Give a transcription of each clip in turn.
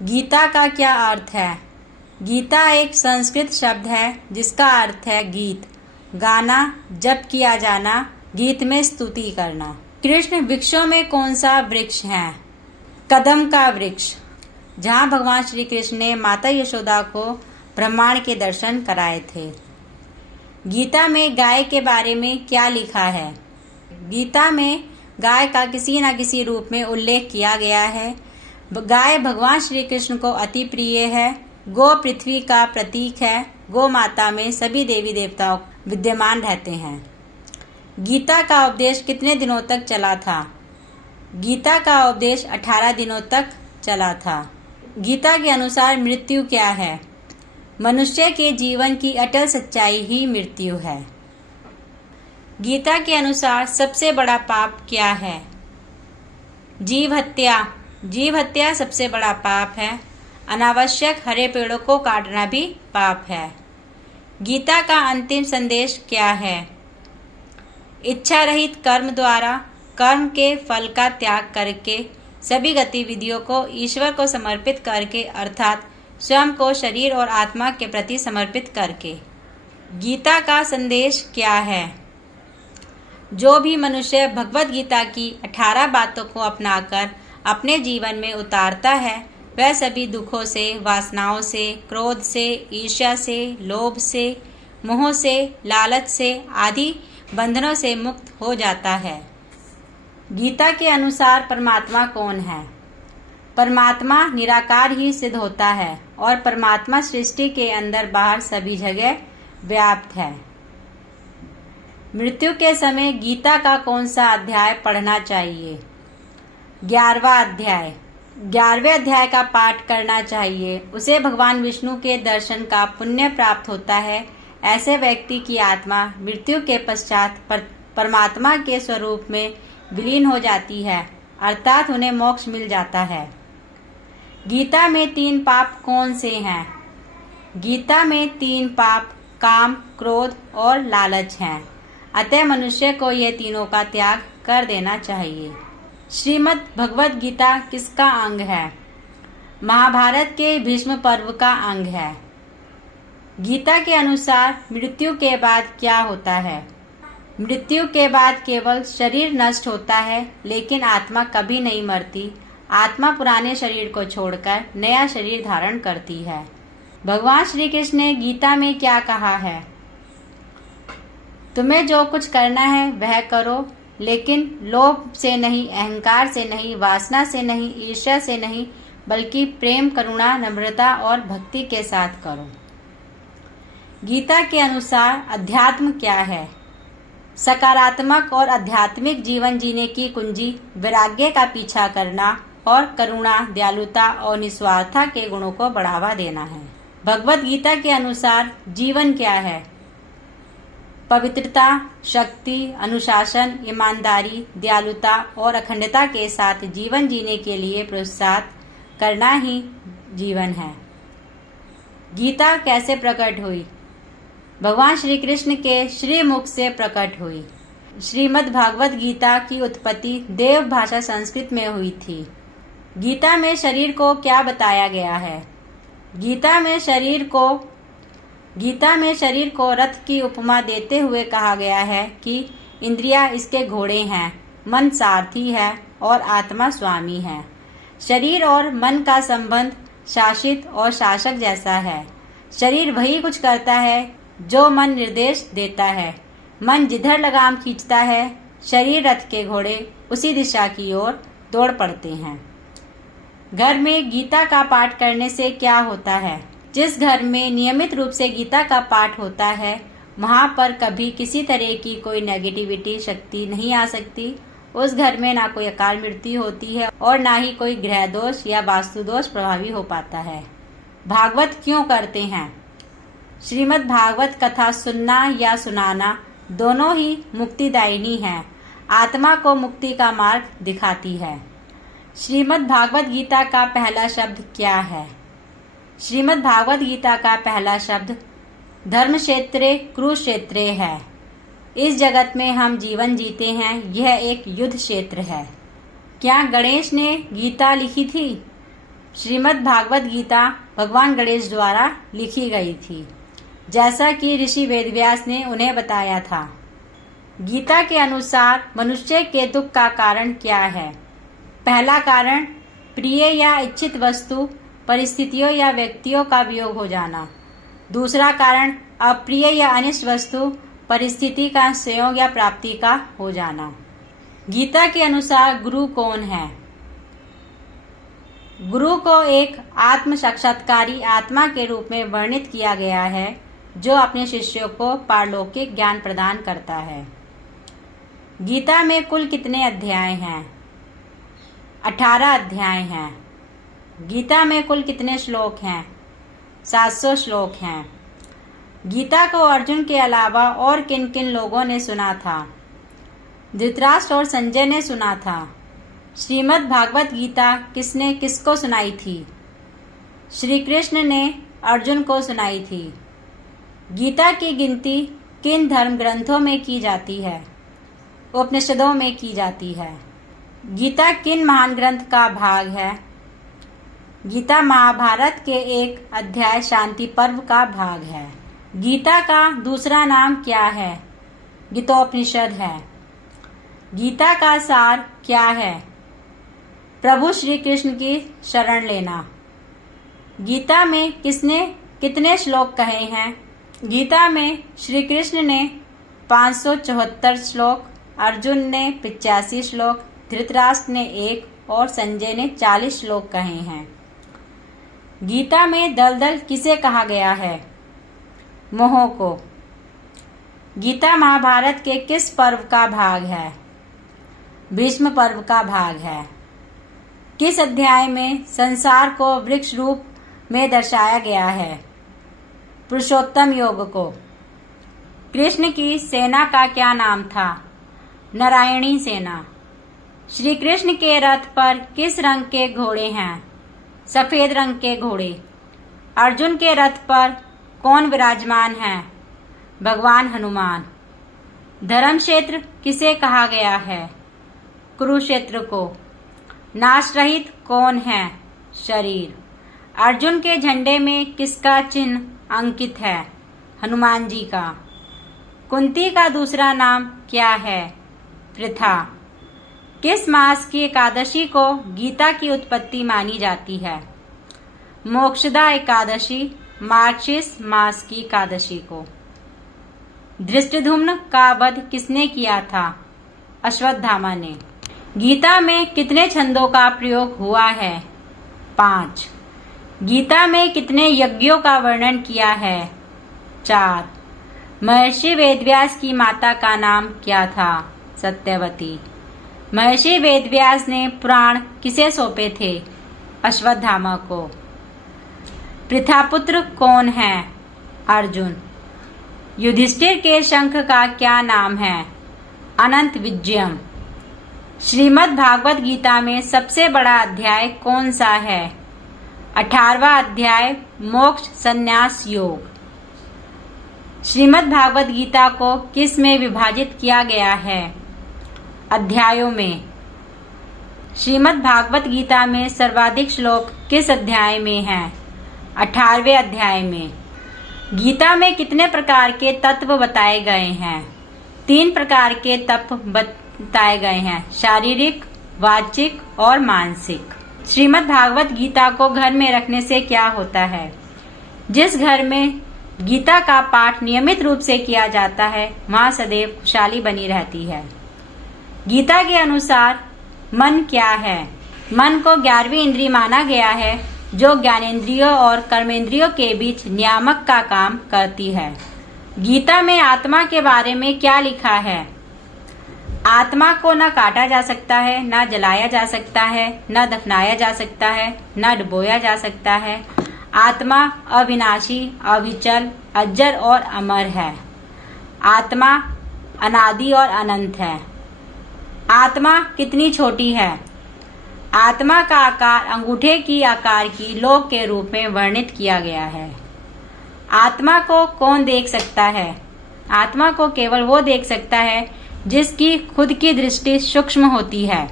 गीता का क्या अर्थ है? गीता एक संस्कृत शब्द है जिसका अर्थ है गीत, गाना, जप किया जाना, गीत में स्तुति करना। कृष्ण वृक्षों में कौन सा वृक्ष है? कदम का वृक्ष, जहाँ भगवान श्री कृष्ण ने माता यशोदा को ब्रह्मांड के दर्शन कराए थे। गीता में गाय के बारे में क्या लिखा है? गीता में गाय का किसी न किसी रूप में उल्लेख किया गया है। गाय भगवान श्री कृष्ण को अति प्रिय है। गो पृथ्वी का प्रतीक है। गो माता में सभी देवी देवताओं विद्यमान रहते हैं। गीता का उपदेश कितने दिनों तक चला था? गीता का उपदेश 18 दिनों तक चला था। गीता के अनुसार मृत्यु क्या है? मनुष्य के जीवन की अटल सच्चाई ही मृत्यु है। गीता के अनुसार सबसे बड़ा पाप क्या है? जीव हत्या। जीव हत्या सबसे बड़ा पाप है। अनावश्यक हरे पेड़ों को काटना भी पाप है। गीता का अंतिम संदेश क्या है? इच्छा रहित कर्म द्वारा कर्म के फल का त्याग करके सभी गतिविधियों को ईश्वर को समर्पित करके अर्थात स्वयं को शरीर और आत्मा के प्रति समर्पित करके। गीता का संदेश क्या है? जो भी मनुष्य भगवत गीता की 18 बातों को अपनाकर अपने जीवन में उतारता है वह सभी दुखों से, वासनाओं से, क्रोध से, ईर्ष्या से, लोभ से, मोह से, लालच से आदि बंधनों से मुक्त हो जाता है। गीता के अनुसार परमात्मा कौन है? परमात्मा निराकार ही सिद्ध होता है और परमात्मा सृष्टि के अंदर बाहर सभी जगह व्याप्त है। मृत्यु के समय गीता का कौन सा अध्याय पढ़ना चाहिए? 11वां अध्याय। 11वें अध्याय का पाठ करना चाहिए। उसे भगवान विष्णु के दर्शन का पुण्य प्राप्त होता है। ऐसे व्यक्ति की आत्मा मृत्यु के पश्चात परमात्मा के स्वरूप में विलीन हो जाती है अर्थात उन्हें मोक्ष मिल जाता है। गीता में 3 पाप कौन से हैं? गीता में 3 पाप काम, क्रोध और लालच हैं। अतः मनुष्य को ये तीनों का त्याग कर देना चाहिए। श्रीमद् भगवत गीता किसका अंग है? महाभारत के भीष्म पर्व का अंग है। गीता के अनुसार मृत्यु के बाद क्या होता है? मृत्यु के बाद केवल शरीर नष्ट होता है लेकिन आत्मा कभी नहीं मरती। आत्मा पुराने शरीर को छोड़कर नया शरीर धारण करती है। भगवान श्री कृष्ण ने गीता में क्या कहा है? तुम्हें जो कुछ करना है वह करो, लेकिन लोभ से नहीं, अहंकार से नहीं, वासना से नहीं, ईर्ष्या से नहीं, बल्कि प्रेम, करुणा, नम्रता और भक्ति के साथ करो। गीता के अनुसार अध्यात्म क्या है? सकारात्मक और आध्यात्मिक जीवन जीने की कुंजी वैराग्य का पीछा करना और करुणा, दयालुता और निस्वार्थता के गुणों को बढ़ावा देना है। भगवत गीता के अनुसार जीवन क्या है? पवित्रता, शक्ति, अनुशासन, ईमानदारी, दयालुता और अखंडता के साथ जीवन जीने के लिए प्रोत्साहित करना ही जीवन है। गीता कैसे प्रकट हुई? भगवान श्री कृष्ण के श्री मुख से प्रकट हुई। श्रीमद् भागवत गीता की उत्पत्ति देव भाषा संस्कृत में हुई थी। गीता में शरीर को क्या बताया गया है? गीता में शरीर को रथ की उपमा देते हुए कहा गया है कि इंद्रियां इसके घोड़े हैं, मन सारथी है और आत्मा स्वामी है। शरीर और मन का संबंध शासित और शासक जैसा है। शरीर वही कुछ करता है जो मन निर्देश देता है। मन जिधर लगाम खींचता है शरीर रथ के घोड़े उसी दिशा की ओर दौड़ पड़ते हैं। घर में गीता का पाठ करने से क्या होता है? जिस घर में नियमित रूप से गीता का पाठ होता है वहाँ पर कभी किसी तरह की कोई नेगेटिविटी शक्ति नहीं आ सकती। उस घर में ना कोई अकाल मृत्यु होती है और ना ही कोई ग्रह दोष या वास्तु दोष प्रभावी हो पाता है। भागवत क्यों करते हैं? श्रीमद् भागवत कथा सुनना या सुनाना दोनों ही मुक्तिदायिनी है, आत्मा को मुक्ति का मार्ग दिखाती है। श्रीमद् भागवत गीता का पहला शब्द क्या है? श्रीमद् भागवत गीता का पहला शब्द धर्म क्षेत्रे कुरुक्षेत्रे है। इस जगत में हम जीवन जीते हैं, यह एक युद्ध क्षेत्र है। क्या गणेश ने गीता लिखी थी? श्रीमद् भागवत गीता भगवान गणेश द्वारा लिखी गई थी, जैसा कि ऋषि वेदव्यास ने उन्हें बताया था। गीता के अनुसार मनुष्य के दुख का कारण क्या है? पहला कारण प्रिय या इच्छित वस्तु, परिस्थितियों या व्यक्तियों का वियोग हो जाना। दूसरा कारण अप्रिय या अनिष्ट वस्तु, परिस्थिति का संयोग या प्राप्ति का हो जाना। गीता के अनुसार गुरु कौन है? गुरु को एक आत्म साक्षात्कारी आत्मा के रूप में वर्णित किया गया है, जो अपने शिष्यों को पारलौकिक ज्ञान प्रदान करता है। गीता में कुल कितने अध्याय हैं? 18 अध्याय हैं। गीता में कुल कितने श्लोक हैं? 700 श्लोक हैं। गीता को अर्जुन के अलावा और किन किन लोगों ने सुना था? धृतराष्ट्र और संजय ने सुना था। श्रीमद् भागवत गीता किसने किसको सुनाई थी? श्री कृष्ण ने अर्जुन को सुनाई थी। गीता की गिनती किन धर्म ग्रंथों में की जाती है? उपनिषदों में की जाती है। गीता किन महान ग्रंथ का भाग है? गीता महाभारत के एक अध्याय शांति पर्व का भाग है। गीता का दूसरा नाम क्या है? गीतोपनिषद है। गीता का सार क्या है? प्रभु श्री कृष्ण की शरण लेना। गीता में किसने कितने श्लोक कहे हैं? गीता में श्री कृष्ण ने 574 श्लोक, अर्जुन ने 85 श्लोक, धृतराष्ट्र ने 1 और संजय ने 40 श्लोक कहे हैं। गीता में दलदल किसे कहा गया है? मोह को। गीता महाभारत के किस पर्व का भाग है? भीष्म पर्व का भाग है। किस अध्याय में संसार को वृक्ष रूप में दर्शाया गया है? पुरुषोत्तम योग को। कृष्ण की सेना का क्या नाम था? नारायणी सेना। श्री कृष्ण के रथ पर किस रंग के घोड़े हैं? सफेद रंग के घोड़े। अर्जुन के रथ पर कौन विराजमान है? भगवान हनुमान। धर्म क्षेत्र किसे कहा गया है? कुरुक्षेत्र को। नाश रहित कौन है? शरीर। अर्जुन के झंडे में किसका चिन्ह अंकित है? हनुमान जी का। कुंती का दूसरा नाम क्या है? पृथा। किस मास की एकादशी को गीता की उत्पत्ति मानी जाती है? मोक्षदा एकादशी, मार्गशीर्ष मास की एकादशी को। धृष्टद्युम्न का वध किसने किया था? अश्वत्थामा ने। गीता में कितने छंदों का प्रयोग हुआ है? 5। गीता में कितने यज्ञों का वर्णन किया है? 4। महर्षि वेदव्यास की माता का नाम क्या था? सत्यवती। महर्षि वेदव्यास ने पुराण किसे सौंपे थे? अश्वत्थामा को। पृथापुत्र कौन है? अर्जुन। युधिष्ठिर के शंख का क्या नाम है? अनंत विजयम। श्रीमद् भागवत गीता में सबसे बड़ा अध्याय कौन सा है? 18वां अध्याय मोक्ष संन्यास योग। श्रीमद् भागवत गीता को किस में विभाजित किया गया है? अध्यायों में। श्रीमद् भागवत गीता में सर्वाधिक श्लोक किस अध्याय में हैं? 18वें अध्याय में। गीता में कितने प्रकार के तत्व बताए गए हैं? 3 प्रकार के तत्व बताए गए हैं, शारीरिक, वाचिक और मानसिक। श्रीमद् भागवत गीता को घर में रखने से क्या होता है? जिस घर में गीता का पाठ नियमित रूप से किया जाता है, वहाँ सदैव खुशहाली बनी रहती है। गीता के अनुसार मन क्या है? मन को 11वीं इंद्रिय माना गया है, जो ज्ञानेंद्रियों और कर्मेंद्रियों के बीच नियामक का काम करती है। गीता में आत्मा के बारे में क्या लिखा है? आत्मा को न काटा जा सकता है, न जलाया जा सकता है, न दफनाया जा सकता है, न डुबोया जा सकता है। आत्मा अविनाशी, अविचल, अजर और अमर है। आत्मा अनादि और अनंत है। आत्मा कितनी छोटी है? आत्मा का आकार अंगूठे की आकार की लोक के रूप में वर्णित किया गया है। आत्मा को कौन देख सकता है? आत्मा को केवल वो देख सकता है जिसकी खुद की दृष्टि सूक्ष्म होती है।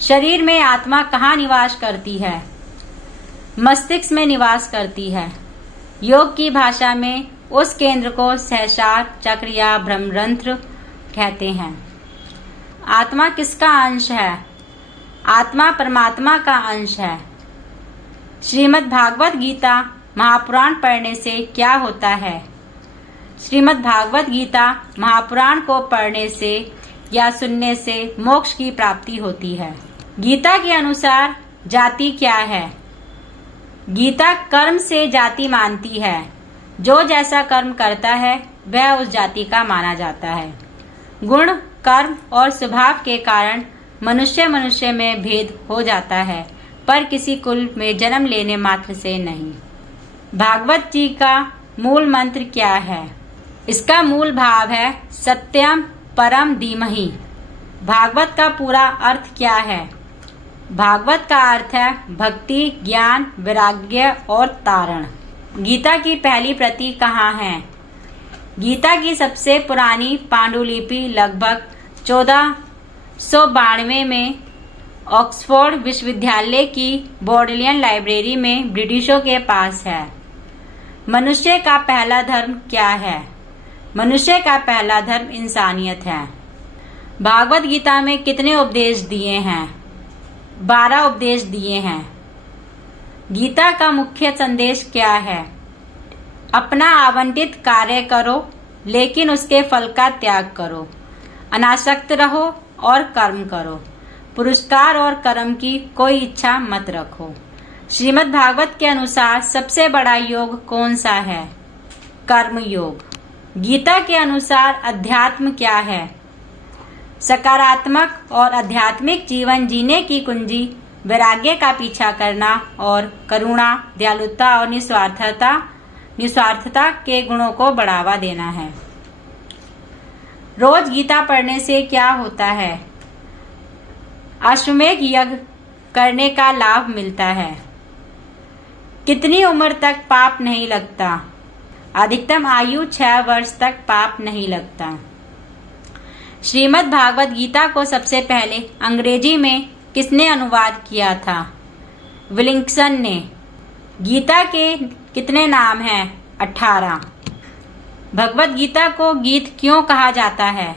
शरीर में आत्मा कहाँ निवास करती है? मस्तिष्क में निवास करती है। योग की भाषा में उस केंद्र को सहस्रार चक्र या ब्रह्मरंध्र कहते हैं। आत्मा किसका अंश है? आत्मा परमात्मा का अंश है। श्रीमद् भागवत गीता महापुराण पढ़ने से क्या होता है? श्रीमद् भागवत गीता महापुराण को पढ़ने से या सुनने से मोक्ष की प्राप्ति होती है। गीता के अनुसार जाति क्या है? गीता कर्म से जाति मानती है। जो जैसा कर्म करता है वह उस जाति का माना जाता है। गुण, कर्म और स्वभाव के कारण मनुष्य में भेद हो जाता है, पर किसी कुल में जन्म लेने मात्र से नहीं। भागवत जी का मूल मंत्र क्या है? इसका मूल भाव है सत्यम परम धीमहि। भागवत का पूरा अर्थ क्या है? भागवत का अर्थ है भक्ति, ज्ञान, वैराग्य और तारण। गीता की पहली प्रति कहाँ है? गीता की सबसे पुरानी पांडुलिपि लगभग 1492 में ऑक्सफोर्ड विश्वविद्यालय की बोडलियन लाइब्रेरी में ब्रिटिशों के पास है। मनुष्य का पहला धर्म क्या है? मनुष्य का पहला धर्म इंसानियत है। भागवत गीता में कितने उपदेश दिए हैं? 12 उपदेश दिए हैं। गीता का मुख्य संदेश क्या है? अपना आवंटित कार्य करो, लेकिन उसके फल का त्याग करो। अनासक्त रहो और कर्म करो। पुरस्कार और कर्म की कोई इच्छा मत रखो। श्रीमद् भागवत के अनुसार सबसे बड़ा योग कौन सा है? कर्म योग। गीता के अनुसार अध्यात्म क्या है? सकारात्मक और आध्यात्मिक जीवन जीने की कुंजी वैराग्य का पीछा करना और करुणा, दयालुता और निस्वार्थता के गुणों को बढ़ावा देना है। रोज गीता पढ़ने से क्या होता है? अश्वमेध यज्ञ करने का लाभ मिलता है। कितनी उम्र तक पाप नहीं लगता? अधिकतम आयु 6 वर्ष तक पाप नहीं लगता। श्रीमद् भागवत गीता को सबसे पहले अंग्रेजी में किसने अनुवाद किया था? विलिंगसन ने। गीता के कितने नाम हैं? 18। भगवत गीता को गीत क्यों कहा जाता है?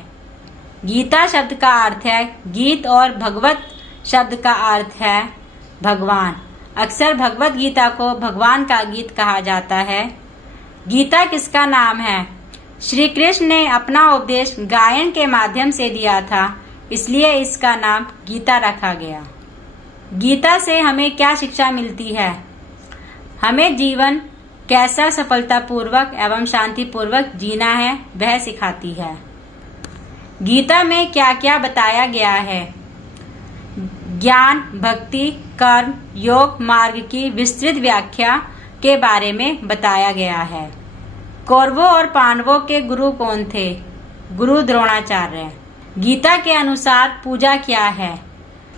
गीता शब्द का अर्थ है गीत और भगवत शब्द का अर्थ है भगवान। अक्सर भगवत गीता को भगवान का गीत कहा जाता है। गीता किसका नाम है? श्री कृष्ण ने अपना उपदेश गायन के माध्यम से दिया था, इसलिए इसका नाम गीता रखा गया। गीता से हमें क्या शिक्षा मिलती है? हमें जीवन कैसा सफलतापूर्वक एवं शांतिपूर्वक जीना है वह सिखाती है। गीता में क्या क्या बताया गया है? ज्ञान, भक्ति, कर्म, योग मार्ग की विस्तृत व्याख्या के बारे में बताया गया है। कौरवों और पांडवों के गुरु कौन थे? गुरु द्रोणाचार्य। गीता के अनुसार पूजा क्या है?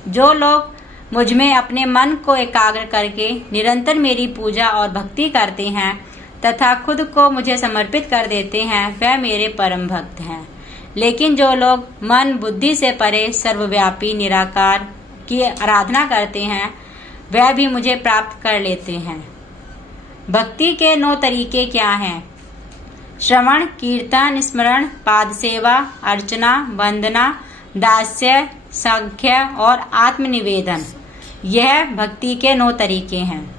जो लोग मुझ में अपने मन को एकाग्र करके निरंतर मेरी पूजा और भक्ति करते हैं तथा खुद को मुझे समर्पित कर देते हैं वह मेरे परम भक्त हैं। लेकिन जो लोग मन बुद्धि से परे सर्वव्यापी निराकार की आराधना करते हैं वह भी मुझे प्राप्त कर लेते हैं। भक्ति के 9 तरीके क्या हैं? श्रवण, कीर्तन, स्मरण, पाद सेवा, अर्चना, वंदना, दास्य, संख्य और आत्मनिवेदन। यह भक्ति के 9 तरीके हैं।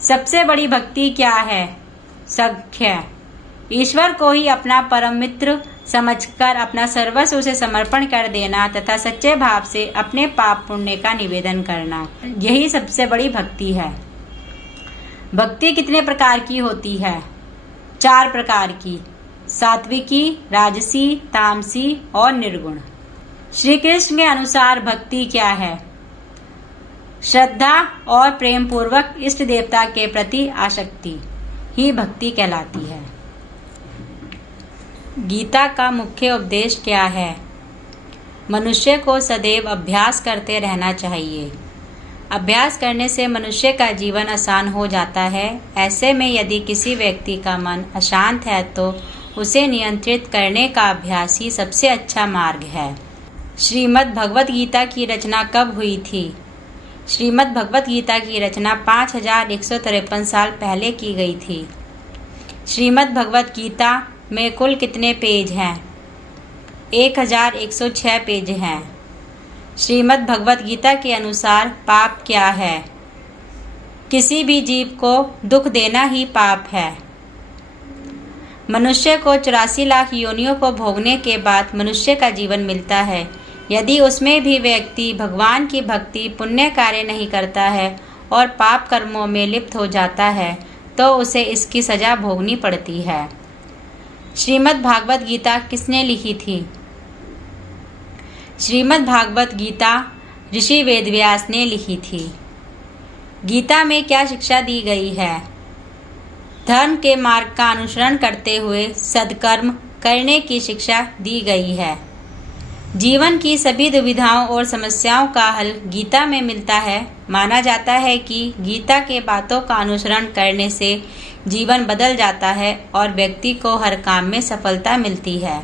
सबसे बड़ी भक्ति क्या है? संख्य। ईश्वर को ही अपना परम मित्र समझकर अपना सर्वस्व उसे समर्पण कर देना तथा सच्चे भाव से अपने पाप पुण्य का निवेदन करना, यही सबसे बड़ी भक्ति है। भक्ति कितने प्रकार की होती है? 4 प्रकार की, सात्विकी, राजसी, तामसी और निर्गुण। श्री कृष्ण के अनुसार भक्ति क्या है? श्रद्धा और प्रेम पूर्वक इष्ट देवता के प्रति आसक्ति ही भक्ति कहलाती है। गीता का मुख्य उपदेश क्या है? मनुष्य को सदैव अभ्यास करते रहना चाहिए। अभ्यास करने से मनुष्य का जीवन आसान हो जाता है। ऐसे में यदि किसी व्यक्ति का मन अशांत है तो उसे नियंत्रित करने का अभ्यास ही सबसे अच्छा मार्ग है। श्रीमद् भगवत गीता की रचना कब हुई थी? श्रीमद् भगवत गीता की रचना 5153 साल पहले की गई थी। श्रीमद् भगवत गीता में कुल कितने पेज हैं? 1106 पेज हैं। श्रीमद् भगवत गीता के अनुसार पाप क्या है? किसी भी जीव को दुख देना ही पाप है। मनुष्य को 84 लाख योनियों को भोगने के बाद मनुष्य का जीवन मिलता है। यदि उसमें भी व्यक्ति भगवान की भक्ति पुण्य कार्य नहीं करता है और पाप कर्मों में लिप्त हो जाता है तो उसे इसकी सजा भोगनी पड़ती है। श्रीमद् भागवत गीता किसने लिखी थी? श्रीमद् भागवत गीता ऋषि वेदव्यास ने लिखी थी। गीता में क्या शिक्षा दी गई है? धर्म के मार्ग का अनुसरण करते हुए सद्कर्म करने की शिक्षा दी गई है। जीवन की सभी दुविधाओं और समस्याओं का हल गीता में मिलता है। माना जाता है कि गीता के बातों का अनुसरण करने से जीवन बदल जाता है और व्यक्ति को हर काम में सफलता मिलती है।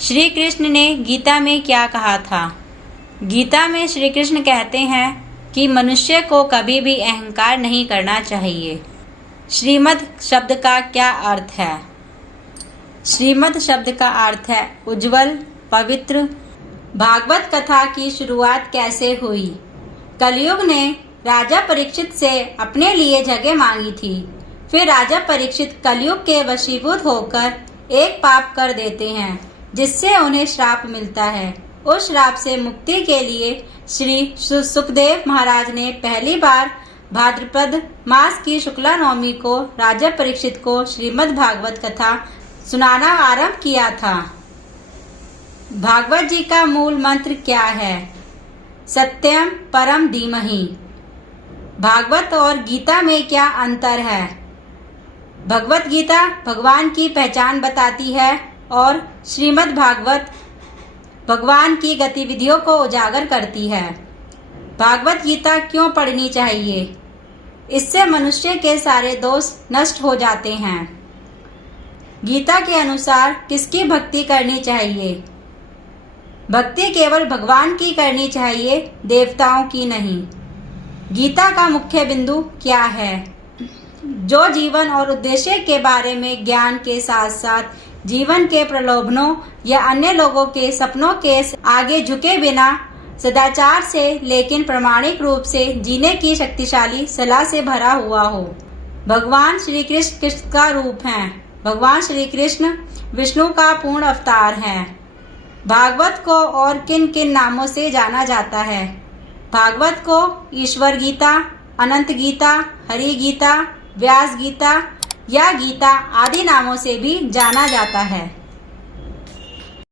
श्री कृष्ण ने गीता में क्या कहा था? गीता में श्री कृष्ण कहते हैं कि मनुष्य को कभी भी अहंकार नहीं करना चाहिए। श्रीमद् शब्द का क्या अर्थ है? श्रीमद् शब्द का अर्थ है उज्जवल, पवित्र। भागवत कथा की शुरुआत कैसे हुई? कलयुग ने राजा परीक्षित से अपने लिए जगह मांगी थी। फिर राजा परीक्षित कलयुग के वशीभूत होकर एक पाप कर देते हैं जिससे उन्हें श्राप मिलता है। उस श्राप से मुक्ति के लिए श्री सुखदेव महाराज ने पहली बार भाद्रपद मास की शुक्ला नवमी को राजा परीक्षित को श्रीमद् भागवत कथा सुनाना आरंभ किया था। भागवत जी का मूल मंत्र क्या है? सत्यम परम धीमहि। भागवत और गीता में क्या अंतर है? भगवत गीता भगवान की पहचान बताती है और श्रीमद् भागवत भगवान की गतिविधियों को उजागर करती है। भागवत गीता क्यों पढ़नी चाहिए? इससे मनुष्य के सारे दोष नष्ट हो जाते हैं। गीता के अनुसार किसकी भक्ति करनी चाहिए? भक्ति केवल भगवान की करनी चाहिए, देवताओं की नहीं। गीता का मुख्य बिंदु क्या है? जो जीवन और उद्देश्य के बारे में ज्ञान के साथ साथ जीवन के प्रलोभनों या अन्य लोगों के सपनों के आगे झुके बिना सदाचार से लेकिन प्रामाणिक रूप से जीने की शक्तिशाली सलाह से भरा हुआ हो। भगवान श्री कृष्ण का रूप हैं। भगवान श्री कृष्ण विष्णु का पूर्ण अवतार हैं। भागवत को और किन किन नामों से जाना जाता है? भागवत को ईश्वर गीता, अनंत गीता, हरि गीता, व्यास गीता या गीता आदि नामों से भी जाना जाता है।